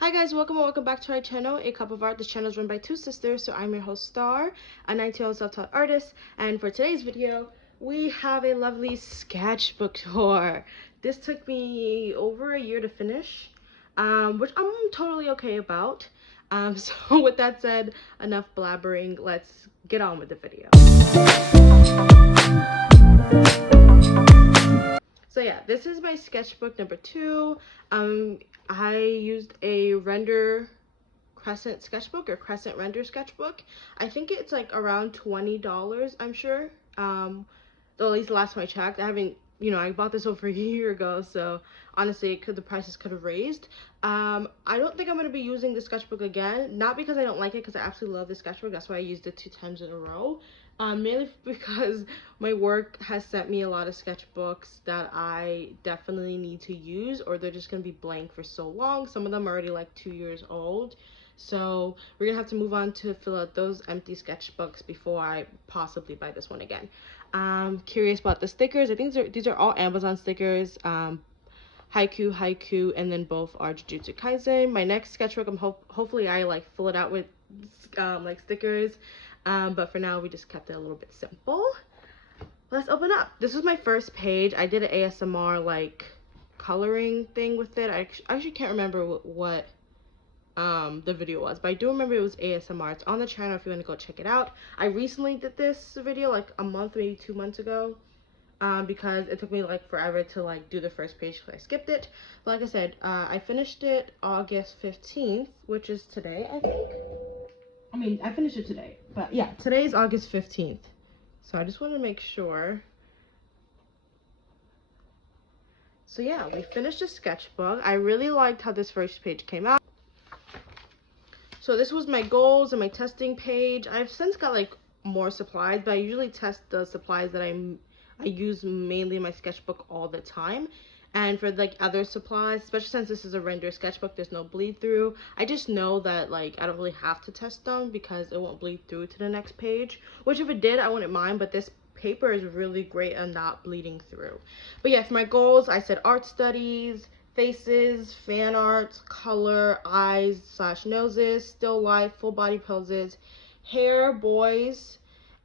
Hi guys, welcome and welcome back to our channel, A Cup of Art. This channel is run by two sisters, so I'm your host Star, a 19-year-old self-taught artist, and for today's video, we have a lovely sketchbook tour. This took me over a year to finish, which I'm totally okay about. So with that said, enough blabbering, let's get on with the video. So yeah, this is my sketchbook number 2. I used a crescent sketchbook or crescent render sketchbook. I think it's like around $20, I'm sure. Though at least the last time I checked, I haven't, I bought this over a year ago, so honestly, the prices could have raised. I don't think I'm going to be using the sketchbook again, not because I don't like it, because I absolutely love the sketchbook. That's why I used it 2 times in a row. Mainly because my work has sent me a lot of sketchbooks that I definitely need to use, or they're just going to be blank for so long. Some of them are already like 2 years old. So we're gonna have to move on to fill out those empty sketchbooks before I possibly buy this one again. Curious about the stickers. I think these are all Amazon stickers. Haiku, and then both are Jujutsu Kaisen. My next sketchbook, hopefully I like fill it out with like stickers. But for now we just kept it a little bit simple. Let's open up. This was my first page. I did an ASMR like coloring thing with it. I actually can't remember what the video was, but I do remember it was ASMR. It's on the channel if you want to go check it out. I recently did this video like a month, maybe 2 months ago, because it took me like forever to like do the first page because I skipped it. But like I said, I finished it August 15th, which is today, I think. I mean, I finished it today, but yeah, today is August 15th. So I just want to make sure. So yeah, we finished the sketchbook. I really liked how this first page came out. So this was my goals and my testing page. I've since got like more supplies, but I usually test the supplies that I use mainly in my sketchbook all the time. And for like other supplies, especially since this is a render sketchbook, there's no bleed through. I just know that like I don't really have to test them because it won't bleed through to the next page. Which if it did, I wouldn't mind, but this paper is really great at not bleeding through. But yeah, for my goals, I said art studies, faces, fan art, color, eyes / noses, still life, full body poses, hair, boys,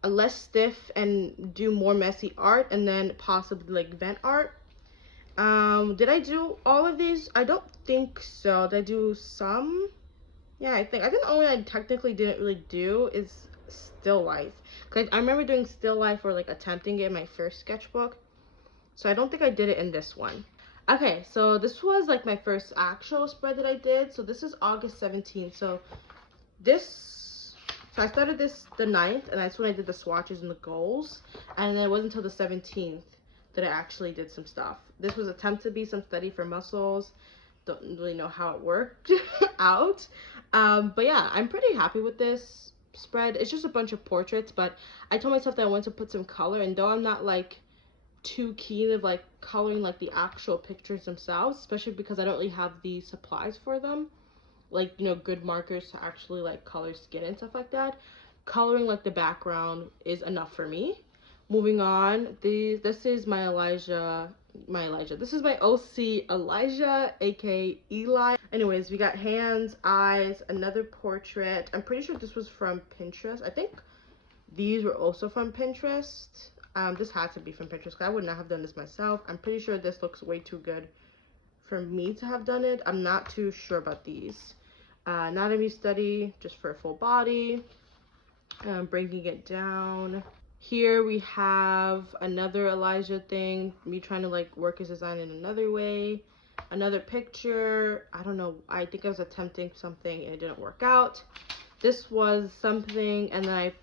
a less stiff and do more messy art, and then possibly like vent art. Did I do all of these? I don't think so. Did I do some? Yeah, I think the only one I technically didn't really do is still life. Cause I remember doing still life or like attempting it in my first sketchbook. So I don't think I did it in this one. Okay, so this was like my first actual spread that I did. So this is August 17th. So I started this the 9th, and that's when I did the swatches and the goals. And then it wasn't until the 17th that I actually did some stuff. This was attempt to be some study for muscles. Don't really know how it worked out. But yeah, I'm pretty happy with this spread. It's just a bunch of portraits, but I told myself that I wanted to put some color, and though I'm not like too keen of like coloring like the actual pictures themselves, especially because I don't really have the supplies for them, like good markers to actually like color skin and stuff like that. Coloring like the background is enough for me. Moving on, this is my Elijah. This is my OC Elijah, aka Eli. Anyways, we got hands, eyes, another portrait. I'm pretty sure this was from Pinterest. I think these were also from Pinterest. This had to be from Pinterest because I would not have done this myself. I'm pretty sure this looks way too good for me to have done it. I'm not too sure about these. Anatomy study, just for a full body. Breaking it down. Here we have another Elijah thing. Me trying to like work his design in another way. Another picture. I don't know. I think I was attempting something and it didn't work out. This was something, and then I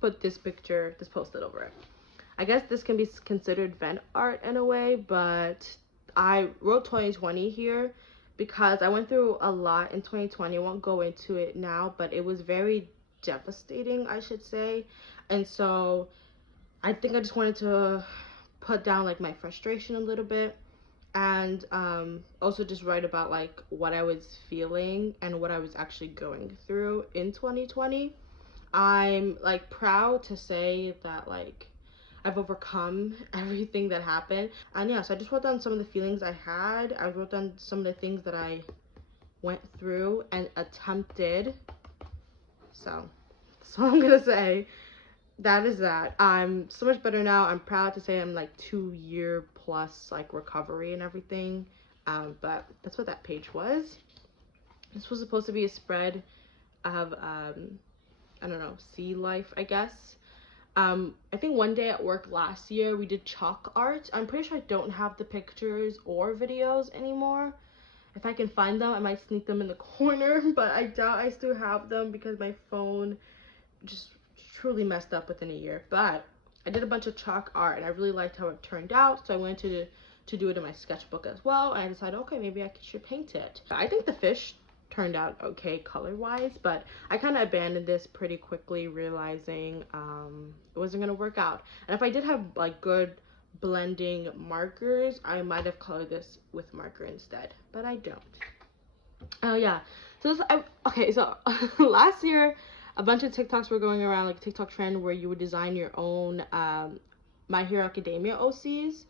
put this picture, this post-it over it. I guess this can be considered vent art in a way, but I wrote 2020 here because I went through a lot in 2020. I won't go into it now, but it was very devastating, I should say. And so I think I just wanted to put down like my frustration a little bit, and also just write about like what I was feeling and what I was actually going through in 2020. I'm like proud to say that like I've overcome everything that happened. And yeah, so I just wrote down some of the feelings I had. I wrote down some of the things that I went through and attempted. So that's all I'm gonna say. That is that. I'm so much better now. I'm proud to say I'm like 2 year plus like recovery and everything. But that's what that page was. This was supposed to be a spread of I don't know, sea life, I guess. I think one day at work last year we did chalk art. I'm pretty sure I don't have the pictures or videos anymore. If I can find them, I might sneak them in the corner, but I doubt I still have them because my phone just truly messed up within a year. But I did a bunch of chalk art and I really liked how it turned out, so I went to do it in my sketchbook as well. And I decided, okay, maybe I should paint it. I think the fish turned out okay color wise, but I kind of abandoned this pretty quickly, realizing it wasn't gonna work out. And if I did have like good blending markers, I might have colored this with marker instead, but I don't. Oh yeah, so this, okay, so last year a bunch of TikToks were going around, like TikTok trend where you would design your own My Hero Academia OCs,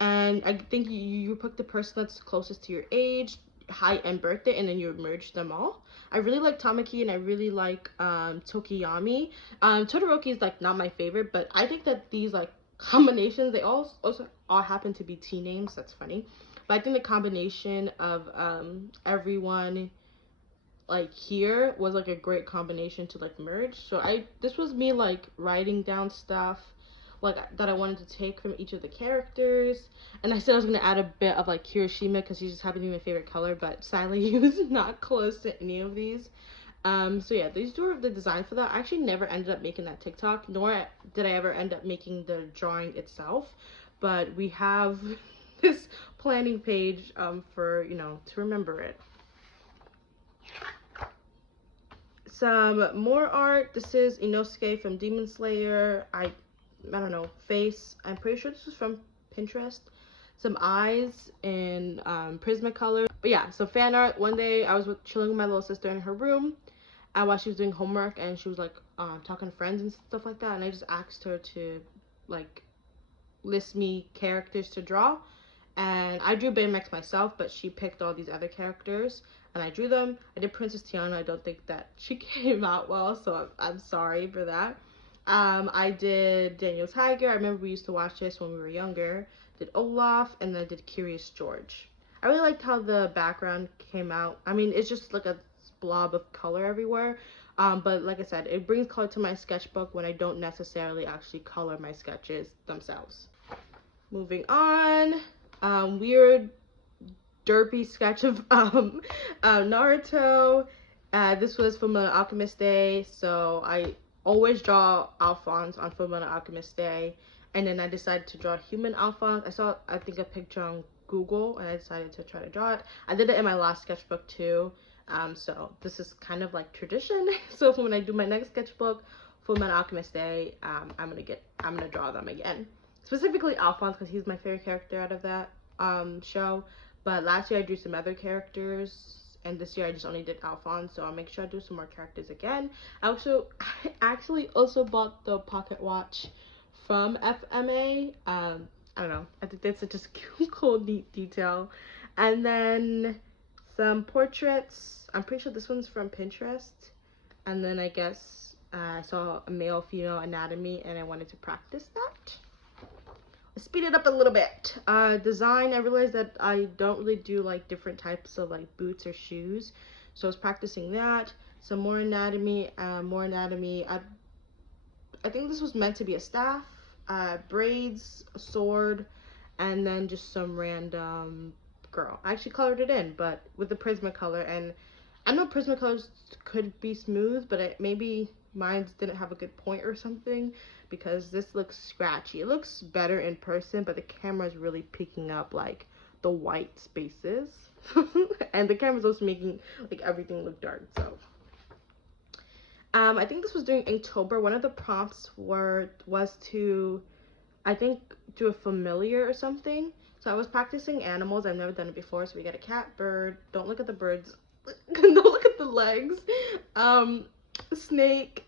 and I think you pick the person that's closest to your age, height, and birthday, and then you merge them all. I really like Tamaki and I really like Tokiyami. Todoroki is like not my favorite, but I think that these like combinations, they also all happen to be T names. That's funny, but I think the combination of everyone like here was like a great combination to like merge. So this was me like writing down stuff like that I wanted to take from each of the characters, and I said I was gonna add a bit of like Hiroshima because he just happened to be my favorite color, but sadly he was not close to any of these. So yeah, these were the design for that. I actually never ended up making that TikTok, nor did I ever end up making the drawing itself, but we have this planning page for, you know, to remember it. Some more art. This is Inosuke from Demon Slayer. I don't know, face. I'm pretty sure this was from Pinterest. Some eyes in Prismacolor. But yeah, so fan art. One day I was chilling with my little sister in her room while she was doing homework, and she was like talking to friends and stuff like that, and I just asked her to like list me characters to draw, and I drew Baymax myself, but she picked all these other characters and I drew them. I did Princess Tiana. I don't think that she came out well, so I'm sorry for that. I did Daniel Tiger. I remember we used to watch this when we were younger. Did Olaf, and then I did Curious George. I really liked how the background came out. I mean, it's just like a blob of color everywhere. But like I said, it brings color to my sketchbook when I don't necessarily actually color my sketches themselves. Moving on. Weird derpy sketch of Naruto. This was Fullmetal Alchemist Day, so I always draw Alphonse on Fullmetal Alchemist Day, and then I decided to draw human Alphonse. I saw, I think, a picture on Google, and I decided to try to draw it. I did it in my last sketchbook too, so this is kind of like tradition. So when I do my next sketchbook, Fullmetal Alchemist Day, I'm gonna draw them again. Specifically Alphonse, because he's my favorite character out of that show. But last year I drew some other characters, and this year I just only did Alphonse, so I'll make sure I do some more characters again. I actually also bought the pocket watch from FMA. I don't know, I think that's such a cool, neat detail. And then some portraits. I'm pretty sure this one's from Pinterest. And then I guess I saw a male-female anatomy, and I wanted to practice that. Speed it up a little bit. Design, I realized that I don't really do like different types of like boots or shoes, so I was practicing that. Some more anatomy. I think this was meant to be a staff, braids, a sword, and then just some random girl. I actually colored it in, but with the Prismacolor, and I know Prismacolors could be smooth, but maybe mine didn't have a good point or something, because this looks scratchy. It looks better in person, but the camera is really picking up like the white spaces. And the camera's also making like everything look dark. So I think this was during Inktober. One of the prompts was to, I think, do a familiar or something. So I was practicing animals. I've never done it before. So we got a cat, bird. Don't look at the birds. Don't look at the legs. Snake,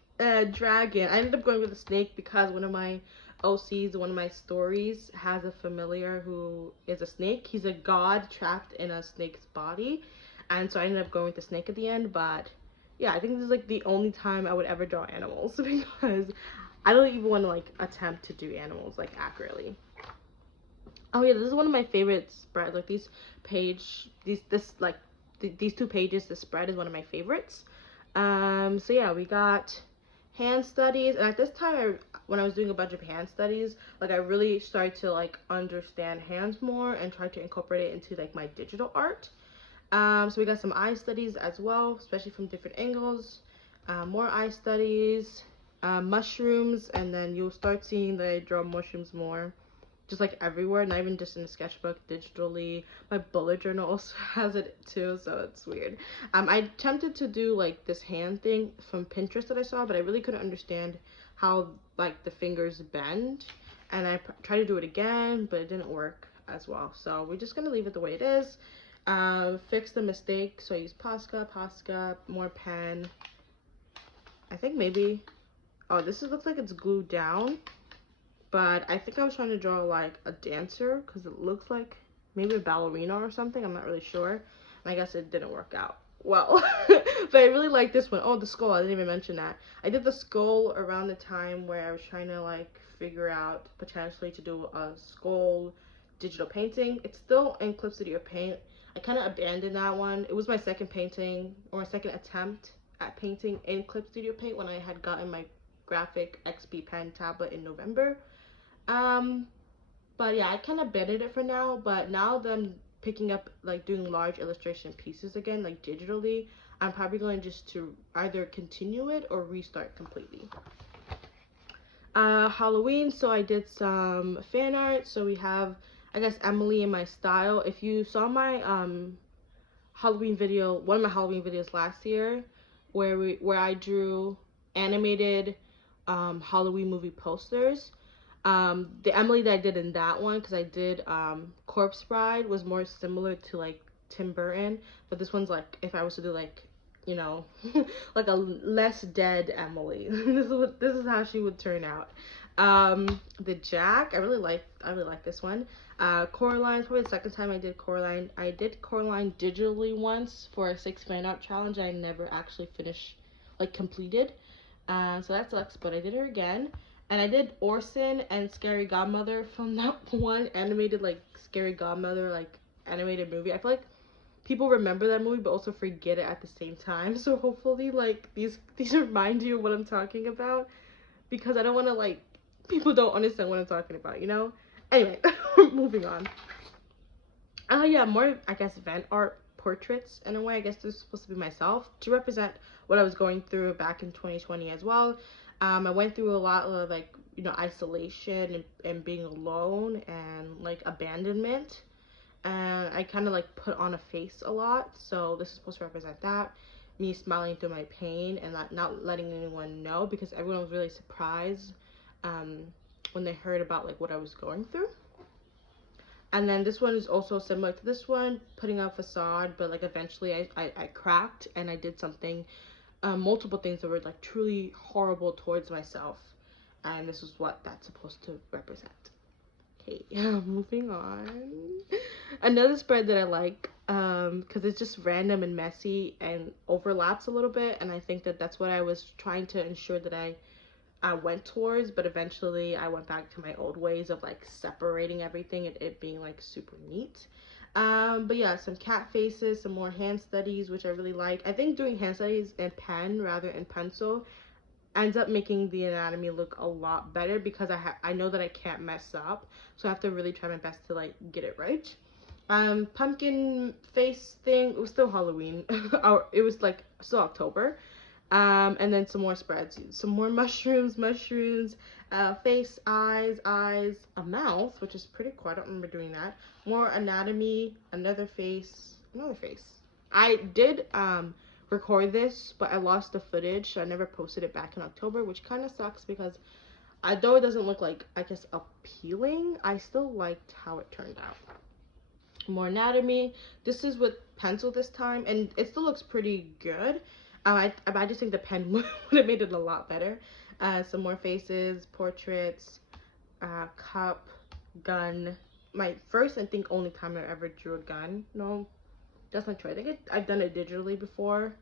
dragon. I ended up going with a snake because one of my OCs, one of my stories, has a familiar who is a snake. He's a god trapped in a snake's body, and so I ended up going with the snake at the end. But yeah, I think this is like the only time I would ever draw animals because I don't even want to like attempt to do animals like accurately. Oh yeah, this is one of my favorite spreads. Like these two pages, the spread is one of my favorites. So yeah, we got hand studies, and at this time, when I was doing a bunch of hand studies, like I really started to like understand hands more and try to incorporate it into like my digital art. So we got some eye studies as well, especially from different angles. More eye studies, mushrooms, and then you'll start seeing that I draw mushrooms more just like everywhere, not even just in the sketchbook, digitally. My bullet journal also has it too, so it's weird. I attempted to do like this hand thing from Pinterest that I saw, but I really couldn't understand how like the fingers bend, and I tried to do it again, but it didn't work as well. So we're just gonna leave it the way it is. Fix the mistake, so I use Posca, more pen. I think maybe, oh, looks like it's glued down. But I think I was trying to draw like a dancer because it looks like maybe a ballerina or something. I'm not really sure. And I guess it didn't work out well. But I really like this one. Oh, the skull. I didn't even mention that. I did the skull around the time where I was trying to like figure out potentially to do a skull digital painting. It's still in Clip Studio Paint. I kind of abandoned that one. It was my second painting or my second attempt at painting in Clip Studio Paint when I had gotten my graphic XP pen tablet in November. Um, but yeah, I kind of bended it for now, but now that I'm picking up like doing large illustration pieces again, like digitally, I'm probably going just to either continue it or restart completely. Halloween, so I did some fan art. So we have, I guess, Emily in my style. If you saw my Halloween video, one of my Halloween videos last year, where I drew animated Halloween movie posters. The Emily that I did in that one, because I did Corpse Bride, was more similar to like Tim Burton, but this one's like if I was to do like, you know, like a less dead Emily. This is how she would turn out. The Jack, I really like this one. Coraline, probably the second time I did Coraline. I did Coraline digitally once for a 6 fan art challenge. I never actually finished, like completed. So that sucks, but I did her again. And I did Orson and Scary Godmother from that one animated, like, Scary Godmother, like, animated movie. I feel like people remember that movie, but also forget it at the same time. So hopefully, like, these remind you of what I'm talking about. Because I don't want to, like, people don't understand what I'm talking about, you know? Anyway, moving on. Yeah, more, I guess, event art portraits in a way. I guess this is supposed to be myself to represent what I was going through back in 2020 as well. I went through a lot of like, you know, isolation and being alone and like abandonment. And I kind of like put on a face a lot. So this is supposed to represent that. Me smiling through my pain and not letting anyone know because everyone was really surprised when they heard about like what I was going through. And then this one is also similar to this one, putting up facade, but like eventually I cracked and I did something, multiple things that were like truly horrible towards myself. And this is what that's supposed to represent. Okay, moving on. Another spread that I like, because it's just random and messy and overlaps a little bit. And I think that that's what I was trying to ensure that I went towards, but eventually I went back to my old ways of like separating everything and it being like super neat. But yeah, some cat faces, some more hand studies, which I really like. I think doing hand studies in pen rather than pencil ends up making the anatomy look a lot better because I know that I can't mess up, so I have to really try my best to like get it right. Pumpkin face thing, it was still Halloween. It was like still October. And then some more spreads, some more mushrooms, face, eyes, a mouth, which is pretty cool. I don't remember doing that. More anatomy, another face. I did record this, but I lost the footage, so I never posted it back in October, which kind of sucks because although it doesn't look like, I guess, appealing, I still liked how it turned out. More anatomy. This is with pencil this time, and it still looks pretty good. I just think the pen would have made it a lot better. Some more faces, portraits, cup, gun. My first and think only time I ever drew a gun. No, That's my choice. I think I've done it digitally before.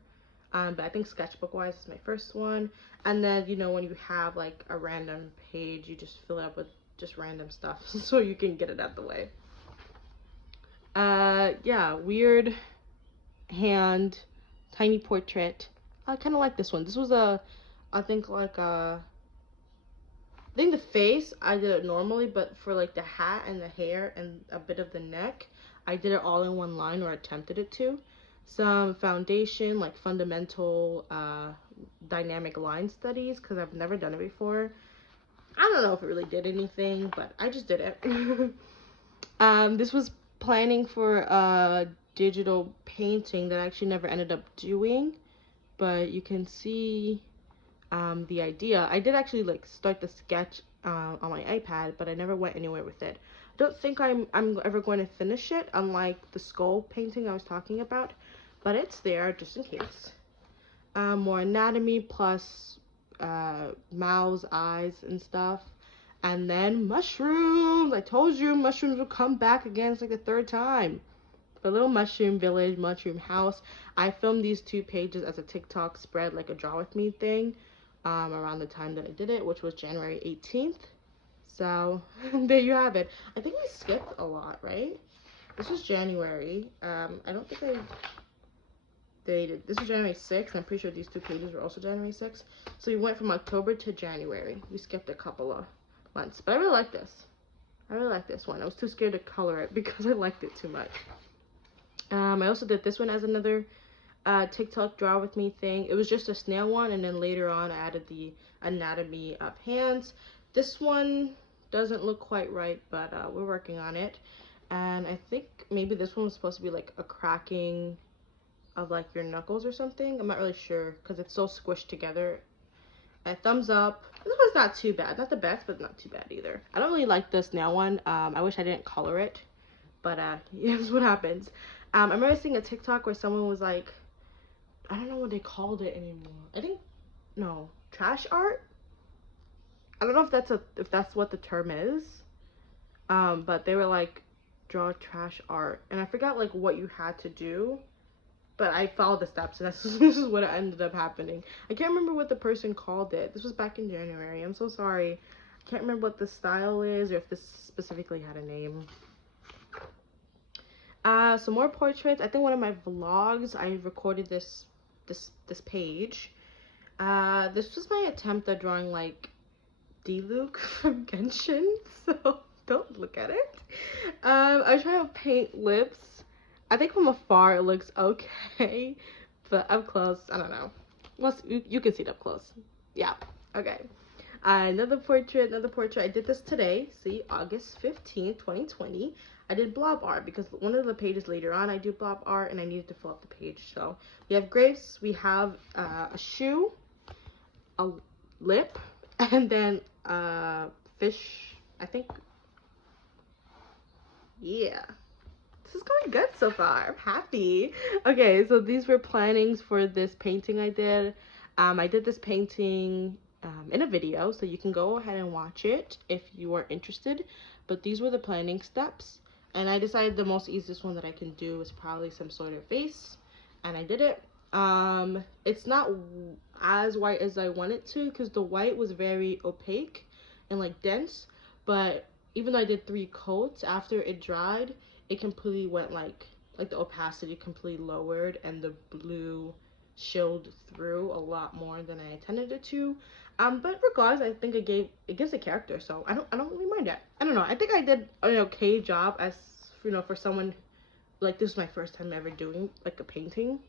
But I think Sketchbook wise is my first one. And then, you know, when you have like a random page, you just fill it up with just random stuff so you can get it out the way. Yeah, weird hand, tiny portrait. I kind of like this one. This was I think like I think the face, I did it normally, but for like the hat and the hair and a bit of the neck, I did it all in one line, or attempted it to. Some foundation, like fundamental dynamic line studies, because I've never done it before. I don't know if it really did anything, but I just did it. This was planning for digital painting that I actually never ended up doing, but you can see the idea. I did actually like start the sketch on my iPad, but I never went anywhere with it. I don't think I'm ever going to finish it, unlike the skull painting I was talking about, but it's there just in case. More anatomy plus mouths, eyes, and stuff. And then mushrooms. I told you mushrooms will come back again. It's like the third time. The little mushroom village, mushroom house. I filmed these 2 pages as a TikTok spread, like a draw with me thing, around the time that I did it, which was January 18th. So there you have it. I think we skipped a lot, right? This was January. I don't think I dated. This is January 6th. And I'm pretty sure these 2 pages were also January 6th. So we went from October to January. We skipped a couple of months, but I really like this. I really like this one. I was too scared to color it because I liked it too much. I also did this one as another TikTok draw with me thing. It was just a snail one, and then later on I added the anatomy of hands. This one doesn't look quite right, but we're working on it. And I think maybe this one was supposed to be like a cracking of like your knuckles or something. I'm not really sure because it's so squished together. A thumbs up. This one's not too bad. Not the best, but not too bad either. I don't really like the snail one. I wish I didn't color it, but here's what happens. I remember seeing a TikTok where someone was like, I don't know what they called it anymore. I think, no, trash art? I don't know if that's what the term is. But they were like, draw trash art. And I forgot like what you had to do. But I followed the steps, and this is what ended up happening. I can't remember what the person called it. This was back in January. I'm so sorry. I can't remember what the style is, or if this specifically had a name. Some more portraits. I think one of my vlogs, I recorded this page. This was my attempt at drawing like D-Luke from Genshin, so don't look at it. I was trying to paint lips. I think from afar it looks okay, but up close, I don't know. Well, you can see it up close. Yeah, okay. Another portrait. I did this today. See, August 15th, 2020. I did blob art because one of the pages later on I do blob art, and I needed to fill up the page. So we have grapes, we have a shoe, a lip, and then fish, I think. Yeah. This is going good so far. I'm happy. Okay, so these were plannings for this painting I did. I did this painting in a video, so you can go ahead and watch it if you are interested. But these were the planning steps, and I decided the most easiest one that I can do is probably some sort of face, and I did it. It's not as white as I want it to because the white was very opaque and like dense, but even though I did 3 coats, after it dried, it completely went like the opacity completely lowered, and the blue showed through a lot more than I intended it to. But regardless, I think it gives a character, so I don't really mind it. I don't know. I think I did an okay job, as you know, for someone like this is my first time ever doing like a painting.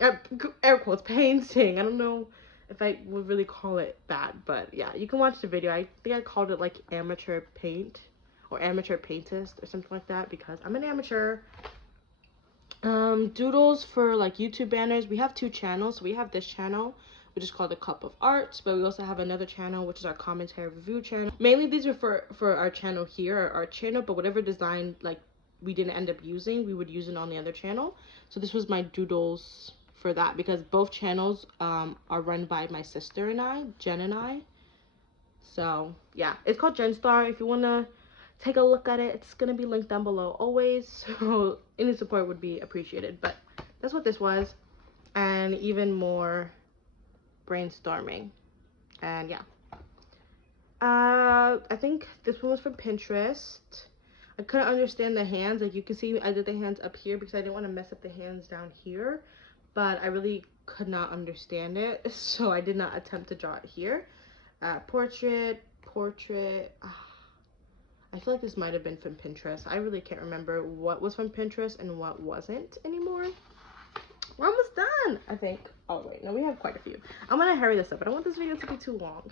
Air quotes painting. I don't know if I would really call it that, but yeah, you can watch the video. I think I called it like amateur paint or amateur paintist or something like that because I'm an amateur. Doodles for like YouTube banners. We have 2 channels. So we have this channel, which is called A Cup of Art, but we also have another channel, which is our commentary review channel. Mainly these are for our channel here, our art channel, but whatever design like we didn't end up using, we would use it on the other channel. So this was my doodles for that because both channels are run by my sister and I, Jen and I. So yeah, it's called Jen Star. If you want to take a look at it. It's gonna be linked down below always, so any support would be appreciated. But that's what this was, and even more brainstorming. And yeah, I think this one was from Pinterest. I couldn't understand the hands. Like you can see, I did the hands up here because I didn't want to mess up the hands down here, but I really could not understand it, so I did not attempt to draw it here. Portrait. I feel like this might have been from Pinterest. I really can't remember what was from Pinterest and what wasn't anymore. We're almost done, I think. Oh wait, no, we have quite a few. I'm gonna hurry this up. I don't want this video to be too long.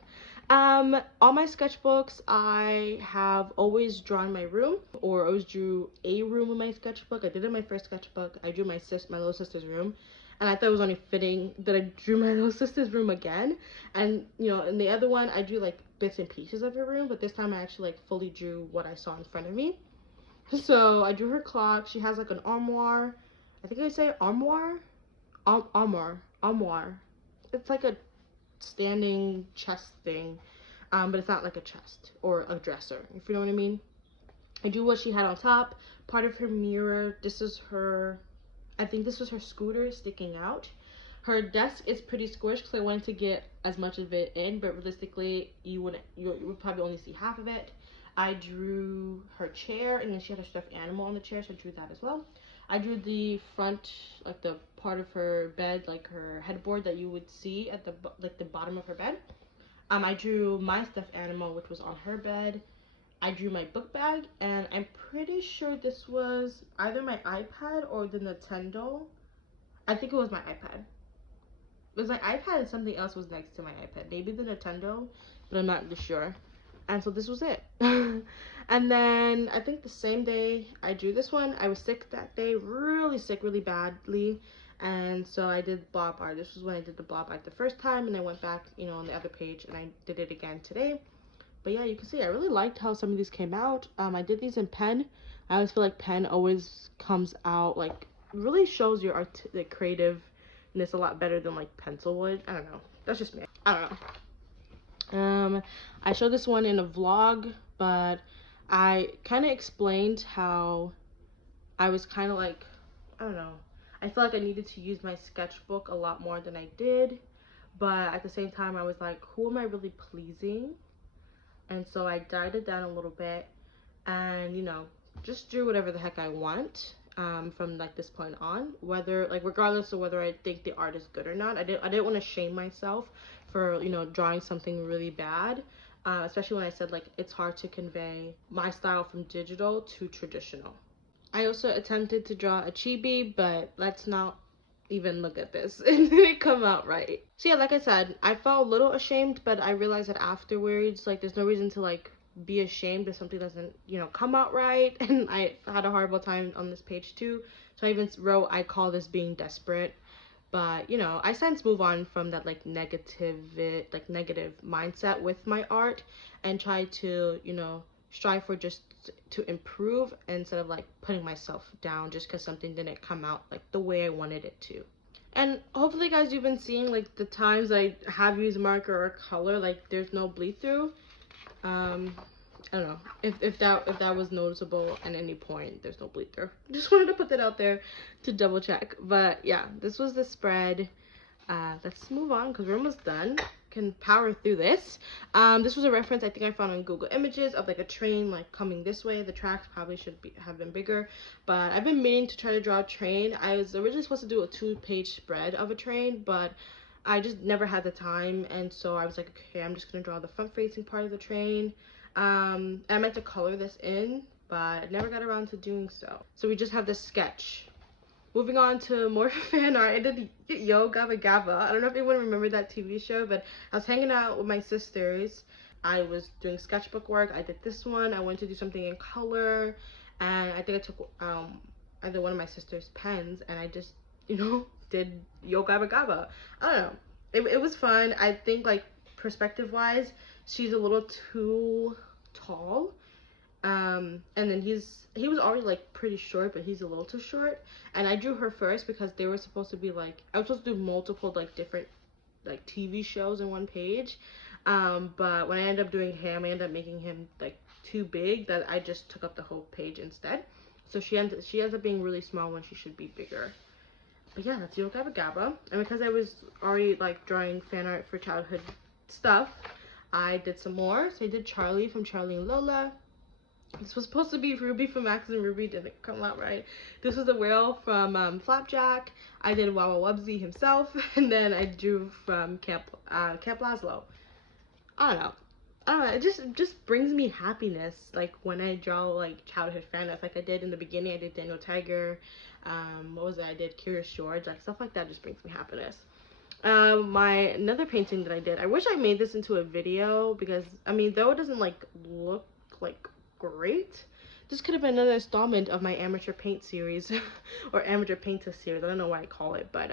On my sketchbooks, I have always drawn my room, or always drew a room in my sketchbook. I did it in my first sketchbook. I drew my little sister's room, and I thought it was only fitting that I drew my little sister's room again. And you know, in the other one, I drew like bits and pieces of her room, but this time I actually like fully drew what I saw in front of me. So I drew her clock. She has like an armoire. I think I would say armoire. Armoire. It's like a standing chest thing, but it's not like a chest or a dresser, if you know what I mean. I drew what she had on top, part of her mirror. This is her, I think this was her scooter sticking out. Her desk is pretty squished because I wanted to get as much of it in, but realistically you would probably only see half of it. I drew her chair, and then she had a stuffed animal on the chair, so I drew that as well. I drew the front, like the part of her bed, like her headboard that you would see at the bottom of her bed. I drew my stuffed animal, which was on her bed. I drew my book bag, and I'm pretty sure this was either my iPad or the Nintendo. I think it was my iPad. It was my iPad and something else was next to my iPad. Maybe the Nintendo, but I'm not really sure. And so this was it. And then I think the same day I drew this one, I was sick that day, really sick, really badly. And so I did blob art. This was when I did the blob art the first time, and I went back, you know, on the other page and I did it again today. But yeah, you can see I really liked how some of these came out. I did these in pen. I always feel like pen always comes out, like, really shows your creativeness a lot better than like pencil would. I don't know. That's just me. I don't know. I showed this one in a vlog, but I kind of explained how I was kind of like, I don't know, I felt like I needed to use my sketchbook a lot more than I did, but at the same time I was like, who am I really pleasing? And so I dialed it down a little bit and, you know, just drew whatever the heck I want from like this point on, whether like regardless of whether I think the art is good or not. I didn't want to shame myself for, you know, drawing something really bad, especially when I said like it's hard to convey my style from digital to traditional. I also attempted to draw a chibi, but let's not even look at this. It didn't come out right. So yeah, like I said, I felt a little ashamed, but I realized that afterwards, like, there's no reason to like be ashamed if something doesn't, you know, come out right. And I had a horrible time on this page too, so I even wrote, I call this being desperate. But you know, I since move on from that like negative mindset with my art and try to, you know, strive for just to improve instead of like putting myself down just because something didn't come out like the way I wanted it to. And hopefully guys, you've been seeing like the times I have used marker or color, like there's no bleed through. I don't know if that was noticeable at any point. There's no bleed through. Just wanted to put that out there to double check. But yeah, this was the spread. Let's move on because we're almost done. Can power through this. This was a reference I think I found on Google Images of like a train like coming this way. The tracks probably have been bigger, but I've been meaning to try to draw a train. I was originally supposed to do a 2-page spread of a train, but I just never had the time, and so I was like, okay, I'm just gonna draw the front facing part of the train. I meant to color this in, but I never got around to doing so. So we just have this sketch. Moving on to more fan art, I did Yo Gabba Gabba. I don't know if anyone remember that TV show, but I was hanging out with my sisters. I was doing sketchbook work. I did this one. I wanted to do something in color, and I think I took either one of my sister's pens, and I just, you know, did Yo Gabba Gabba. I don't know. It was fun. I think like perspective wise, she's a little too tall. And then he was already like pretty short, but he's a little too short. And I drew her first because they were supposed to be like, I was supposed to do multiple like different like TV shows in one page. But when I ended up doing him, I ended up making him like too big that I just took up the whole page instead. So she ends up being really small when she should be bigger. But yeah, that's Yo Gabba Gabba. And because I was already like drawing fan art for childhood stuff, I did some more. So I did Charlie from Charlie and Lola. This was supposed to be Ruby from Max and Ruby, didn't come out right. This was the whale from Flapjack. I did Wawa Wubsy himself, and then I drew from Camp Lazlo. I don't know. It just brings me happiness, like when I draw like childhood fan art. Like I did in the beginning, I did Daniel Tiger. What was it? I did Curious George. Like stuff like that just brings me happiness. Another painting that I did. I wish I made this into a video because I mean, though it doesn't like look like great, this could have been another installment of my amateur paint series or amateur painter series. I don't know what I call it, but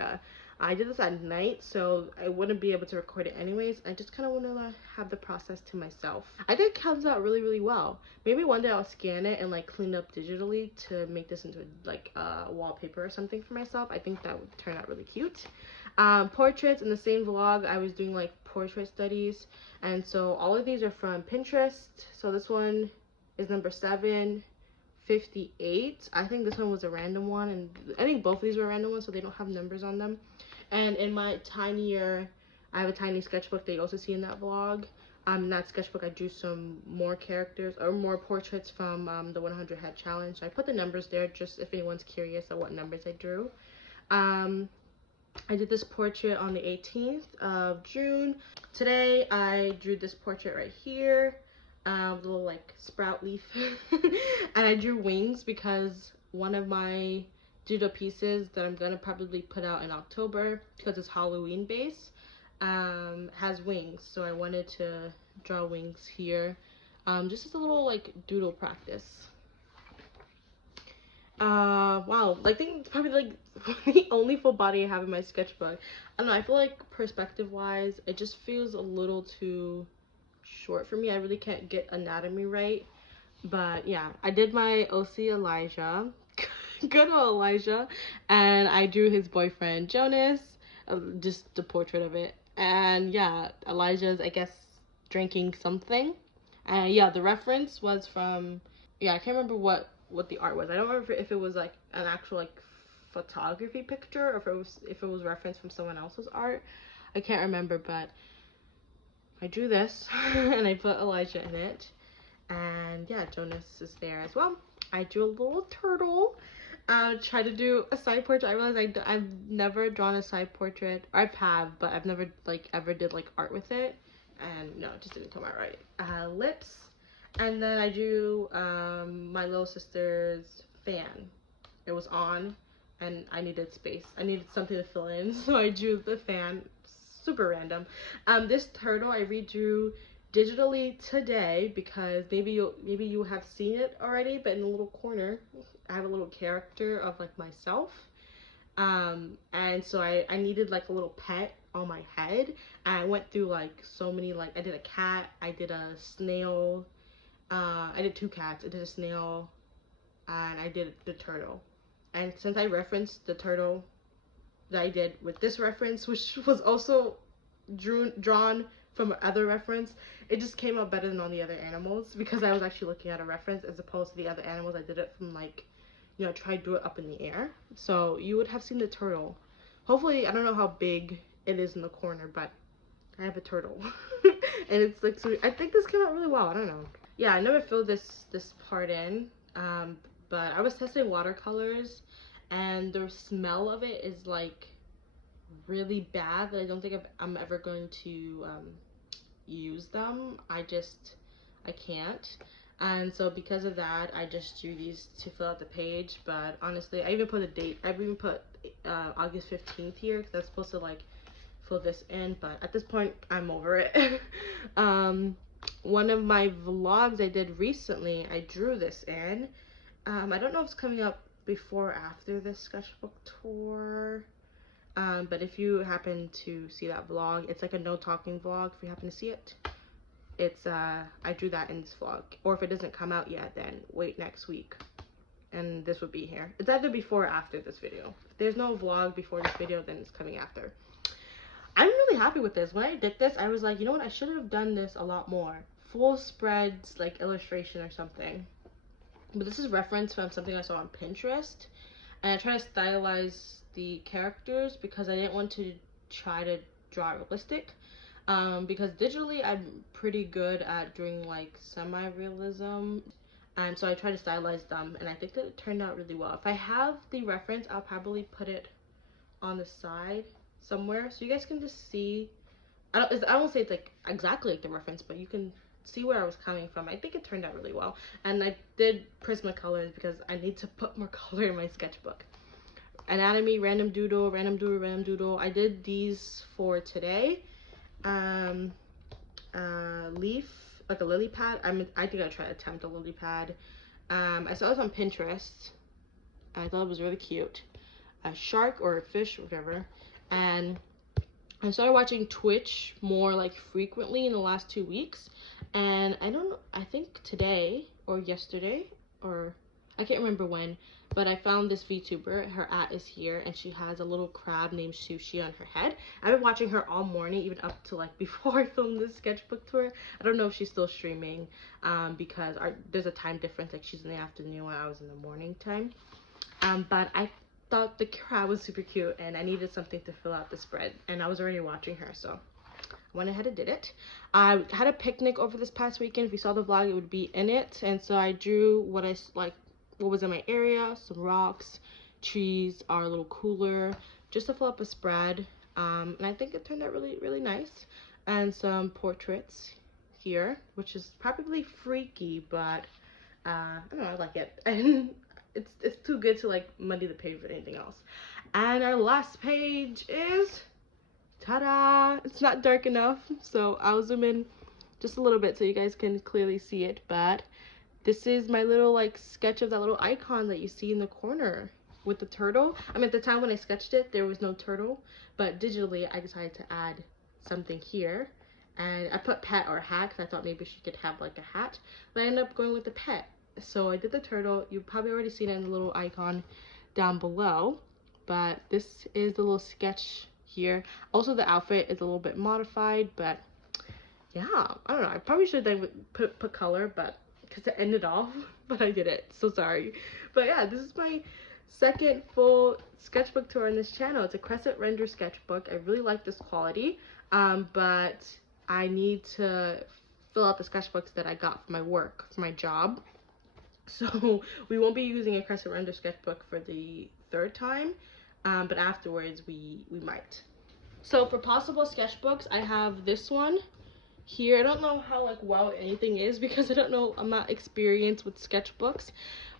I did this at night, so I wouldn't be able to record it anyways. I just kind of want to have the process to myself. I think it comes out really, really well. Maybe one day I'll scan it and like clean it up digitally to make this into like a wallpaper or something for myself. I think that would turn out really cute. Portraits. In the same vlog, I was doing like portrait studies, and so all of these are from Pinterest. So this one is number 758. I think this one was a random one, and I think both of these were random ones, so they don't have numbers on them. And in my I have a tiny sketchbook that you also see in that vlog. In that sketchbook, I drew some more characters or more portraits from the 100 head challenge. So I put the numbers there just if anyone's curious of what numbers I drew. I did this portrait on the 18th of June. Today, I drew this portrait right here. The little like sprout leaf. And I drew wings because one of my doodle pieces that I'm gonna probably put out in October because it's Halloween base has wings, so I wanted to draw wings here just as a little like doodle practice. Wow, I think it's probably like the only full body I have in my sketchbook. I don't know, I feel like perspective wise it just feels a little too short for me. I really can't get anatomy right. But yeah, I did my OC Elijah. Good old Elijah. And I drew his boyfriend Jonas, just the portrait of it. And yeah, Elijah's, I guess, drinking something. And yeah, the reference was from, yeah, I can't remember what the art was. I don't remember if it was like an actual like photography picture or if it was referenced from someone else's art. I can't remember, but I drew this and I put Elijah in it. And yeah, Jonas is there as well. I drew a little turtle. Tried to do a side portrait. I realized I've never drawn a side portrait. Or I have, but I've never like ever did like art with it. And no, it just didn't come out right. Lips. And then I drew my little sister's fan. It was on and I needed space. I needed something to fill in, so I drew the fan. Super random. This turtle I redrew digitally today because maybe you have seen it already, but in the little corner I have a little character of like myself, and so I needed like a little pet on my head, and I went through like so many, like I did a cat, I did a snail, I did 2 cats, I did a snail, and I did the turtle. And since I referenced the turtle that I did with this reference, which was also drawn from other reference, it just came out better than all the other animals because I was actually looking at a reference as opposed to the other animals. I did it from like, you know, try to do it up in the air. So you would have seen the turtle. Hopefully, I don't know how big it is in the corner, but I have a turtle. And it's like, so I think this came out really well. I don't know. Yeah, I never filled this part in, but I was testing watercolors and the smell of it is like really bad that I don't think I'm ever going to use them. I can't. And so because of that, I just drew these to fill out the page. But honestly, I even put a date. I've even put August 15th here because that's supposed to like fill this in. But at this point, I'm over it. One of my vlogs I did recently, I drew this in. I don't know if it's coming up before or after this sketchbook tour. But if you happen to see that vlog, it's like a no talking vlog. If you happen to see it, it's I drew that in this vlog. Or if it doesn't come out yet, then wait next week and this would be here. It's either before or after this video. If there's no vlog before this video, then it's coming after. I'm really happy with this. When I did this, I was like, you know what, I should have done this a lot more. full spreads like illustration or something. But this is reference from something I saw on Pinterest. And I try to stylize the characters because I didn't want to try to draw realistic. Because digitally I'm pretty good at doing like semi-realism. And so I try to stylize them, and I think that it turned out really well. If I have the reference, I'll probably put it on the side somewhere so you guys can just see. I won't say it's like exactly like the reference, but you can see where I was coming from. I think it turned out really well. And I did Prismacolors because I need to put more color in my sketchbook. Anatomy, random doodle, random doodle, random doodle. I did these for today. Leaf, like a lily pad. I think I'll try to attempt a lily pad. I saw this on Pinterest. I thought it was really cute. A shark or a fish, whatever. And I started watching Twitch more like frequently in the last 2 weeks. And I don't know, I think today or yesterday, or I can't remember when, but I found this VTuber. Her @ is here, and she has a little crab named Sushi on her head. I've been watching her all morning, even up to like before I filmed this sketchbook tour. I don't know if she's still streaming, because there's a time difference. Like she's in the afternoon when I was in the morning time. But I thought the crab was super cute, and I needed something to fill out the spread, and I was already watching her, so I went ahead and did it. I had a picnic over this past weekend. If you saw the vlog, it would be in it. And so I drew what was in my area, some rocks, trees, our little cooler, just to fill up a spread. And I think it turned out really, really nice. And some portraits here, which is probably freaky, but I don't know, I like it. And it's too good to like muddy the page with anything else. And our last page is, ta-da! It's not dark enough, so I'll zoom in just a little bit so you guys can clearly see it. But this is my little like sketch of that little icon that you see in the corner with the turtle. I mean, at the time when I sketched it, there was no turtle, but digitally I decided to add something here. And I put pet or hat because I thought maybe she could have like a hat, but I ended up going with the pet. So I did the turtle. You've probably already seen it in the little icon down below, but this is the little sketch here. Also, the outfit is a little bit modified, but yeah, I don't know. I probably should have put color, but because it ended off, but I did it. So sorry. But yeah, this is my second full sketchbook tour on this channel. It's a crescent render sketchbook. I really like this quality, but I need to fill out the sketchbooks that I got for my work, for my job. So we won't be using a crescent render sketchbook for the third time, but afterwards we might. So for possible sketchbooks, I have this one here. I don't know how like well anything is because I don't know, I'm not experienced with sketchbooks,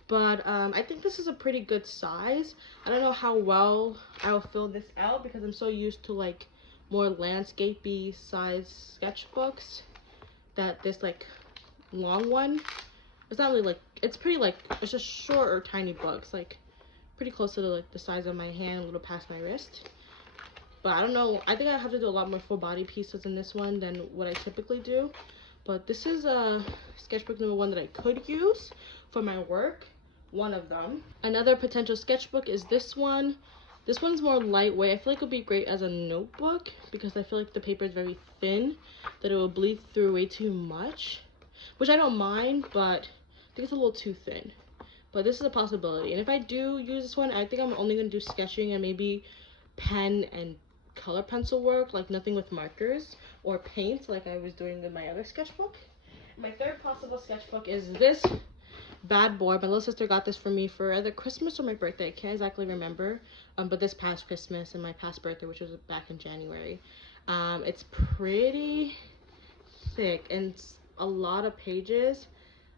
but I think this is a pretty good size. I don't know how well I will fill this out because I'm so used to like more landscapey size sketchbooks that this like long one, it's not really like, it's pretty like, it's just short or tiny books, like pretty close to like the size of my hand, a little past my wrist. But I don't know, I think I have to do a lot more full body pieces in this one than what I typically do. But this is a sketchbook number 1 that I could use for my work, one of them. Another potential sketchbook is this one. This one's more lightweight. I feel like it would be great as a notebook because I feel like the paper is very thin, that it will bleed through way too much, which I don't mind, but I think it's a little too thin. But this is a possibility. And if I do use this one, I think I'm only going to do sketching and maybe pen and color pencil work, like nothing with markers or paint like I was doing in my other sketchbook. My third possible sketchbook is this bad boy. My little sister got this for me for either Christmas or my birthday. I can't exactly remember, but this past Christmas and my past birthday, which was back in January. It's pretty thick and it's a lot of pages.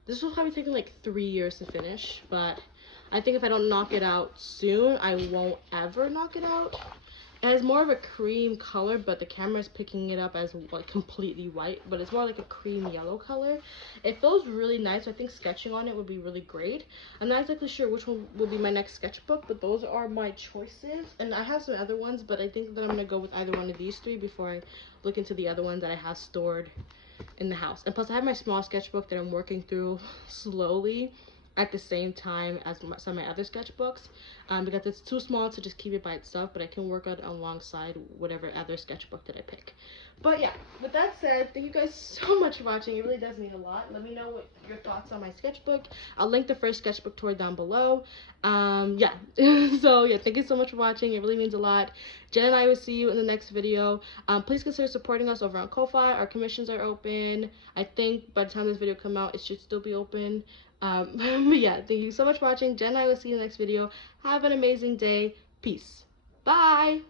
This will probably take me like 3 years to finish, but I think if I don't knock it out soon, I won't ever knock it out. It has more of a cream color, but the camera is picking it up as like completely white, but it's more like a cream yellow color. It feels really nice. So I think sketching on it would be really great. I'm not exactly sure which one will be my next sketchbook, but those are my choices. And I have some other ones, but I think that I'm gonna go with either one of these 3 before I look into the other ones that I have stored in the house. And plus I have my small sketchbook that I'm working through slowly at the same time as some of my other sketchbooks, because it's too small to just keep it by itself, but I can work on it alongside whatever other sketchbook that I pick. But yeah, with that said, thank you guys so much for watching. It really does mean a lot. Let me know what your thoughts on my sketchbook. I'll link the first sketchbook tour down below. Yeah. So yeah, thank you so much for watching. It really means a lot. Jen and I will see you in the next video. Please consider supporting us over on Ko-Fi. Our commissions are open. I think by the time this video come out, it should still be open. But yeah, thank you so much for watching. Jen and I will see you in the next video. Have an amazing day. Peace. Bye.